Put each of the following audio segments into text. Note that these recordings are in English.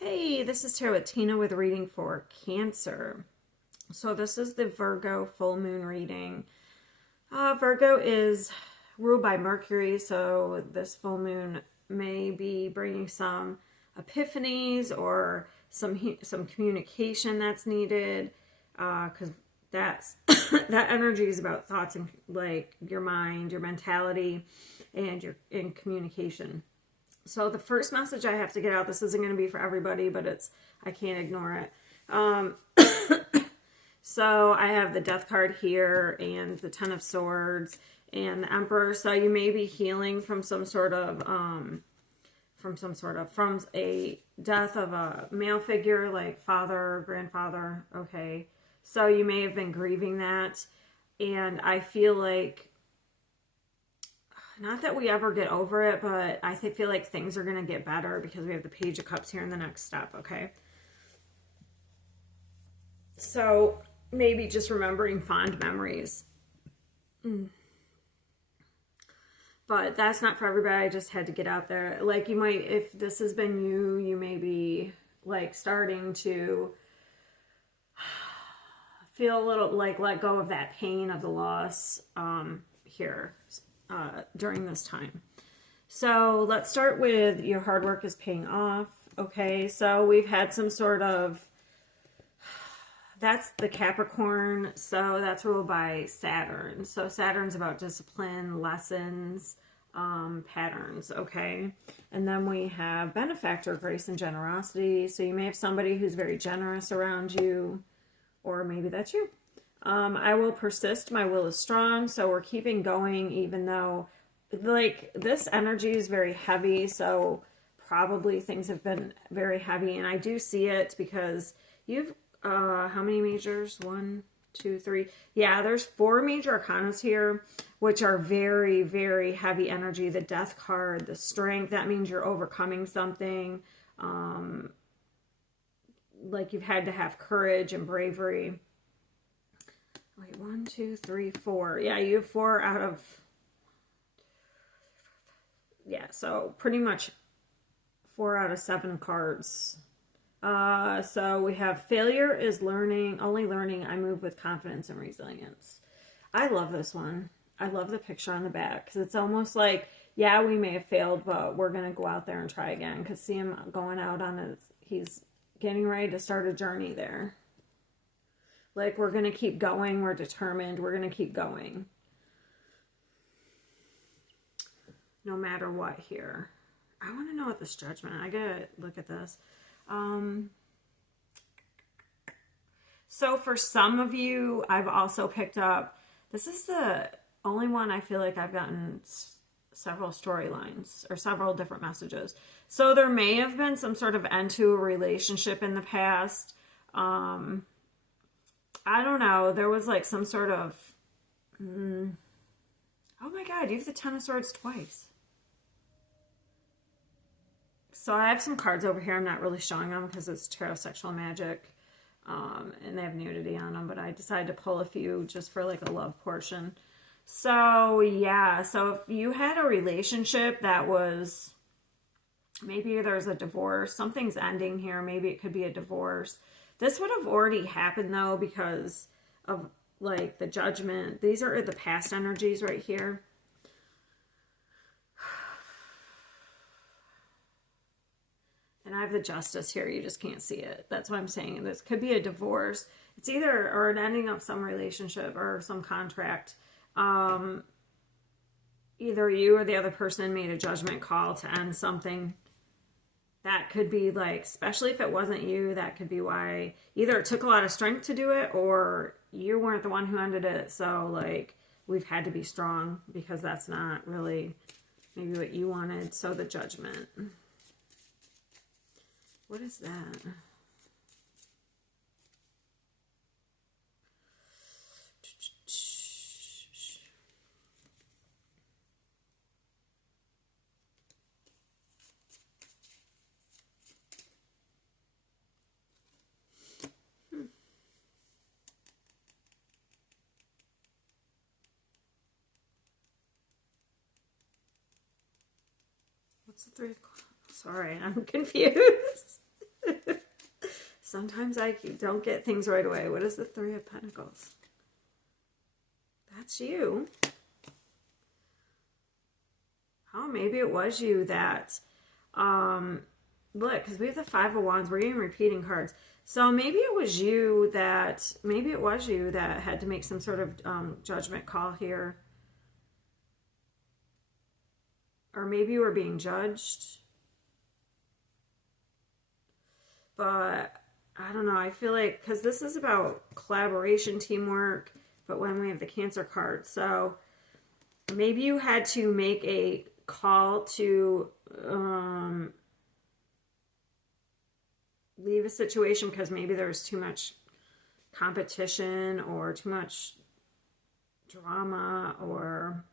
Hey, this is Tarot with Tina with a reading for Cancer. So this is the Virgo full moon reading. Virgo is ruled by Mercury, so this full moon may be bringing some epiphanies or some communication that's needed, because that's that energy is about thoughts and like your mind, your mentality, and your in communication. So the first message I have to get out, this isn't going to be for everybody, but I can't ignore it. Um, so I have the Death card here and the Ten of Swords and the Emperor. So you may be healing from from a death of a male figure like father or grandfather. Okay. So you may have been grieving that. And I feel like, not that we ever get over it, but I feel like things are going to get better because we have the Page of Cups here in the next step, okay? So maybe just remembering fond memories. But that's not for everybody. I just had to get out there. Like, you might, if this has been you, you may be like starting to feel a little like let go of that pain of the loss here during this time. So let's start with your hard work is paying off. Okay, so we've had some sort of, that's the Capricorn, so that's ruled by Saturn. So Saturn's about discipline, lessons, patterns, okay? And then we have benefactor, grace and generosity. So you may have somebody who's very generous around you, or maybe that's you. I will persist. My will is strong. So we're keeping going, even though like this energy is very heavy. So probably things have been very heavy. And I do see it because you've, how many majors? 1, 2, 3. Yeah, there's 4 major arcanas here, which are very, very heavy energy. The Death card, the Strength, that means you're overcoming something. Like you've had to have courage and bravery. Wait, 1, 2, 3, 4. Yeah, you have 4 out of... Yeah, so pretty much 4 out of 7 cards. So we have failure is learning, only learning. I move with confidence and resilience. I love this one. I love the picture on the back because it's almost like, yeah, we may have failed, but we're going to go out there and try again. Because see him going out on his, he's getting ready to start a journey there. Like, we're going to keep going. We're determined. We're going to keep going. No matter what here. I want to know what this Judgment. I got to look at this. So for some of you, I've also picked up, this is the only one I feel like I've gotten several storylines or several different messages. So there may have been some sort of end to a relationship in the past. I don't know. There was like some sort of... Oh my God, you have the Ten of Swords twice. So I have some cards over here. I'm not really showing them because it's Tarot Sexual Magic. And they have nudity on them. But I decided to pull a few just for like a love portion. So yeah. So if you had a relationship that was... Maybe there's a divorce. Something's ending here. Maybe it could be a divorce. This would have already happened though because of like the Judgment. These are the past energies right here. And I have the Justice here. You just can't see it. That's what I'm saying. This could be a divorce. It's either or an ending of some relationship or some contract. Either you or the other person made a judgment call to end something. That could be like, especially if it wasn't you, that could be why either it took a lot of strength to do it or you weren't the one who ended it. So like we've had to be strong because that's not really maybe what you wanted. So the Judgment. What is that? What's the 3 o'clock? Sorry, I'm confused. Sometimes I don't get things right away. What is the Three of Pentacles? That's you. Oh, maybe it was you that, look, because we have the Five of Wands. We're getting repeating cards. So maybe it was you that had to make some sort of judgment call here. Or maybe you were being judged. But I don't know. I feel like, because this is about collaboration, teamwork, but when we have the Cancer card. So maybe you had to make a call to leave a situation because maybe there's too much competition or too much drama, or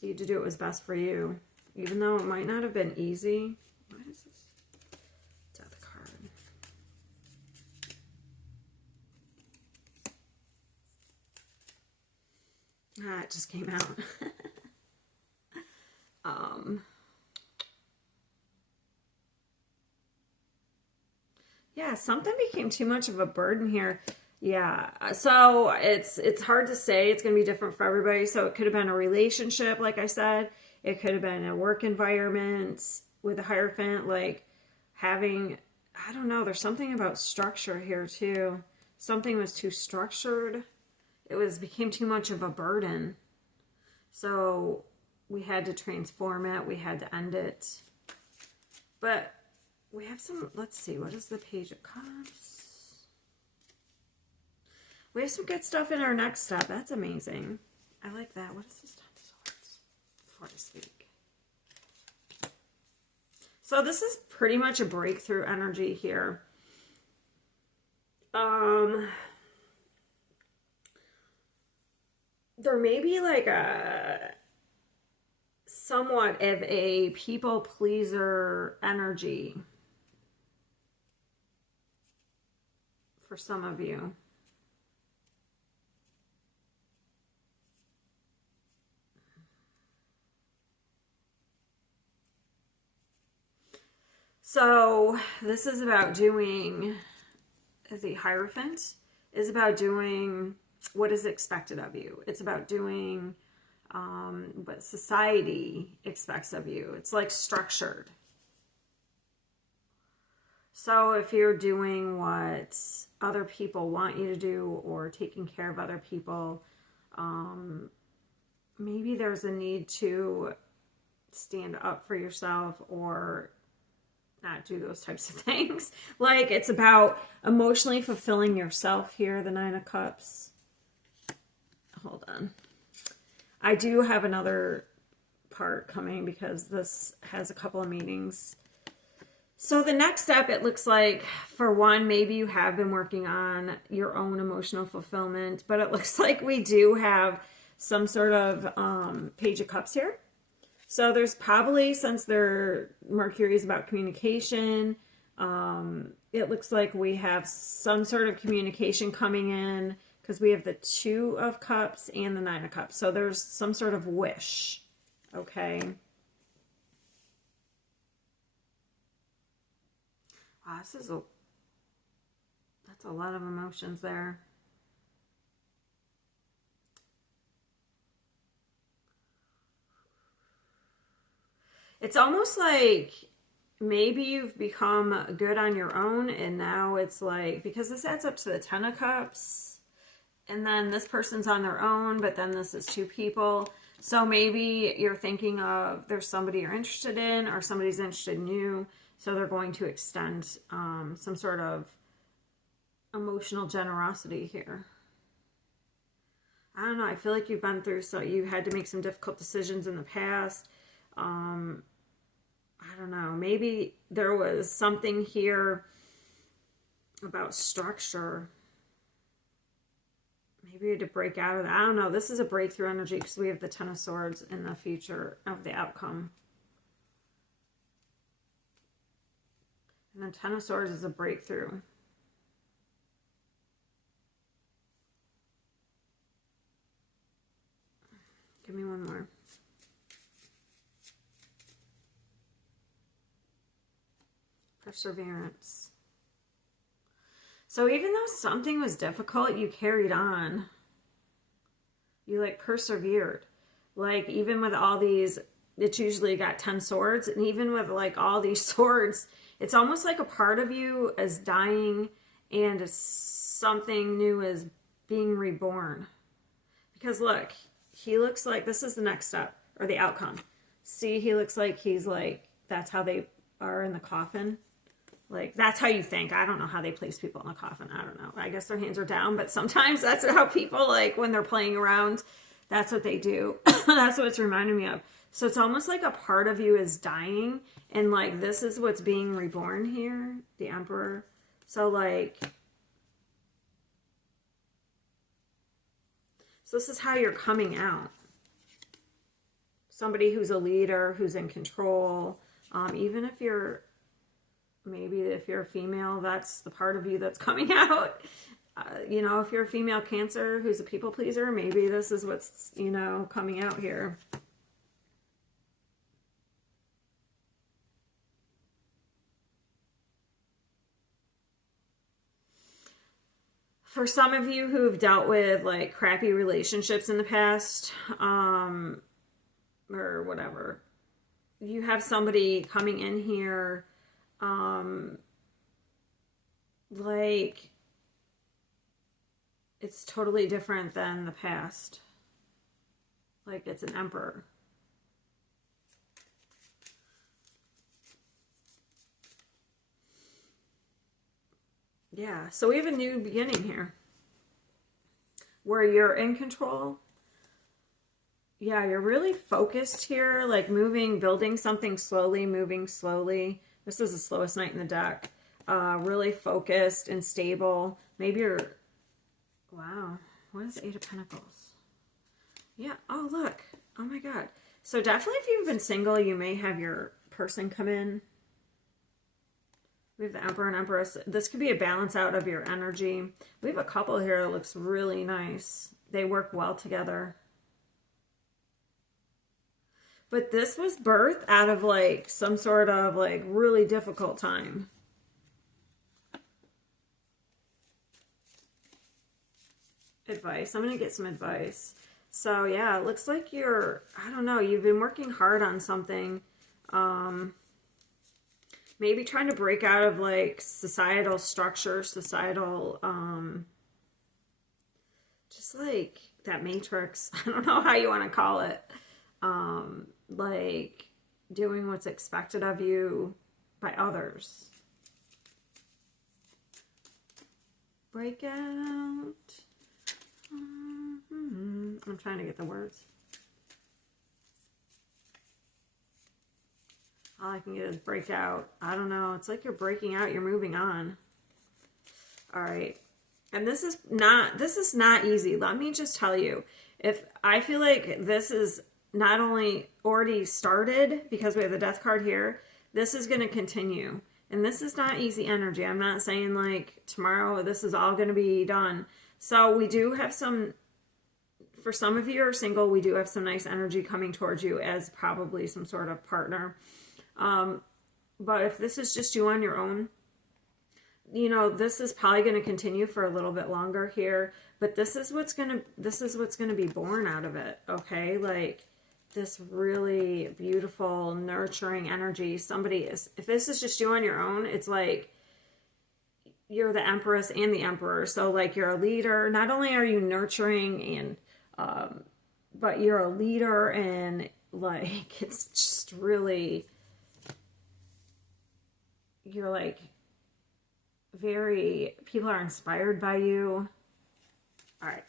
you had to do what was best for you, even though it might not have been easy. What is this? Death card. It just came out. Yeah, something became too much of a burden here. Yeah, so it's hard to say. It's going to be different for everybody. So it could have been a relationship, like I said. It could have been a work environment with a Hierophant, like having, I don't know, there's something about structure here too. Something was too structured. It became too much of a burden. So we had to transform it. We had to end it. But we have some, let's see, what is the Page of Cups? We have some good stuff in our next step. That's amazing. I like that. What is this Ten of Swords? Before I speak. So this is pretty much a breakthrough energy here. There may be like somewhat of a people pleaser energy for some of you. So this is about doing, the Hierophant is about doing what is expected of you. It's about doing what society expects of you. It's like structured. So if you're doing what other people want you to do or taking care of other people, maybe there's a need to stand up for yourself or not do those types of things. Like it's about emotionally fulfilling yourself here, the Nine of Cups. Hold on. I do have another part coming because this has a couple of meetings. So the next step, it looks like, for one, maybe you have been working on your own emotional fulfillment, but it looks like we do have some sort of Page of Cups here. So there's probably, since Mercury is about communication, it looks like we have some sort of communication coming in because we have the Two of Cups and the Nine of Cups. So there's some sort of wish, okay? Wow, that's a lot of emotions there. It's almost like maybe you've become good on your own, and now it's like, because this adds up to the Ten of Cups, and then this person's on their own, but then this is two people. So maybe you're thinking of there's somebody you're interested in, or somebody's interested in you, so they're going to extend some sort of emotional generosity here. I don't know. I feel like you've been through, so you had to make some difficult decisions in the past. I don't know, maybe there was something here about structure. Maybe you had to break out of that. I don't know. This is a breakthrough energy because we have the Ten of Swords in the future of the outcome. And the Ten of Swords is a breakthrough. Give me one more. Perseverance. So even though something was difficult, you carried on. You like persevered. Like even with all these, it's usually got 10 swords. And even with like all these swords, it's almost like a part of you is dying and something new is being reborn. Because look, he looks like this is the next step or the outcome. See, he looks like he's like, that's how they are in the coffin. Like, that's how you think. I don't know how they place people in the coffin. I don't know. I guess their hands are down, but sometimes that's how people, like, when they're playing around, that's what they do. That's what it's reminding me of. So it's almost like a part of you is dying, and, like, this is what's being reborn here, the Emperor. So, like, so this is how you're coming out. Somebody who's a leader, who's in control, even if you're... Maybe if you're a female, that's the part of you that's coming out. You know, if you're a female Cancer who's a people pleaser, maybe this is what's, you know, coming out here. For some of you who've dealt with like crappy relationships in the past, or whatever, you have somebody coming in here like it's totally different than the past. Like it's an Emperor. Yeah, so we have a new beginning here where you're in control. Yeah, you're really focused here, like moving, building something slowly, moving slowly. This is the slowest knight in the deck. Really focused and stable. Maybe you're... Wow. What is Eight of Pentacles? Yeah. Oh, look. Oh, my God. So definitely if you've been single, you may have your person come in. We have the Emperor and Empress. This could be a balance out of your energy. We have a couple here that looks really nice. They work well together. But this was birthed out of like some sort of like really difficult time. Advice. I'm going to get some advice. So yeah, it looks like you're, I don't know, you've been working hard on something. Maybe trying to break out of like societal structure, societal, just like that matrix. I don't know how you want to call it. Like doing what's expected of you by others. Break out. I'm trying to get the words. All I can get is break out. I don't know. It's like you're breaking out. You're moving on. All right. And this is not easy. Let me just tell you. If I feel like this is not only already started because we have the Death card here, this is going to continue. And this is not easy energy. I'm not saying like tomorrow this is all going to be done. So we do have some, for some of you who are single, we do have some nice energy coming towards you as probably some sort of partner. But if this is just you on your own, you know, this is probably going to continue for a little bit longer here, but this is what's going to be born out of it. Okay. Like this really beautiful, nurturing energy. Somebody is, if this is just you on your own, it's like you're the Empress and the Emperor. So like you're a leader. Not only are you nurturing and, but you're a leader and like, it's just really, you're like very, people are inspired by you. All right.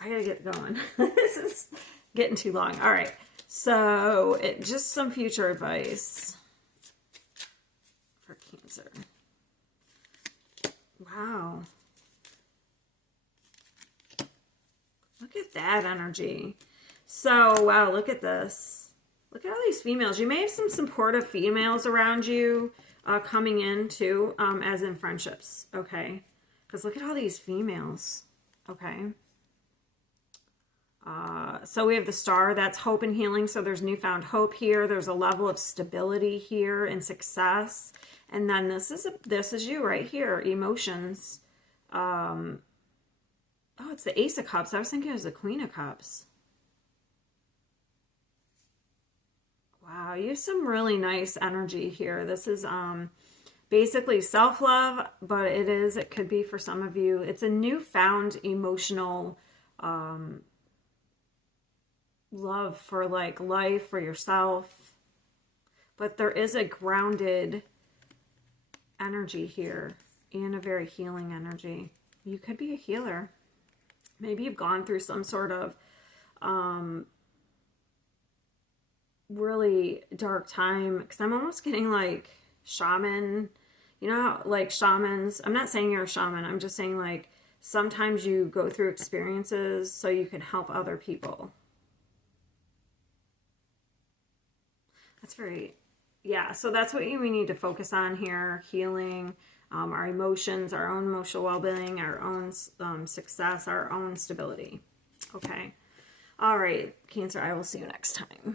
I gotta get going. This is getting too long. All right. So just some future advice for Cancer. Wow. Look at that energy. So, wow, look at this. Look at all these females. You may have some supportive females around you coming in too, as in friendships, okay? Because look at all these females, okay? So we have the Star, that's hope and healing. So there's newfound hope here. There's a level of stability here and success. And then this is you right here, emotions. Oh, it's the Ace of Cups. I was thinking it was the Queen of Cups. Wow, you have some really nice energy here. This is basically self-love, but it could be for some of you, it's a newfound emotional love for like life, for yourself. But there is a grounded energy here and a very healing energy. You could be a healer. Maybe you've gone through some sort of really dark time, because I'm almost getting like shaman, you know, like shamans. I'm not saying you're a shaman. I'm just saying like sometimes you go through experiences so you can help other people. That's very, yeah. So that's what we need to focus on here. Healing our emotions, our own emotional well-being, our own success, our own stability. Okay. All right, Cancer, I will see you next time.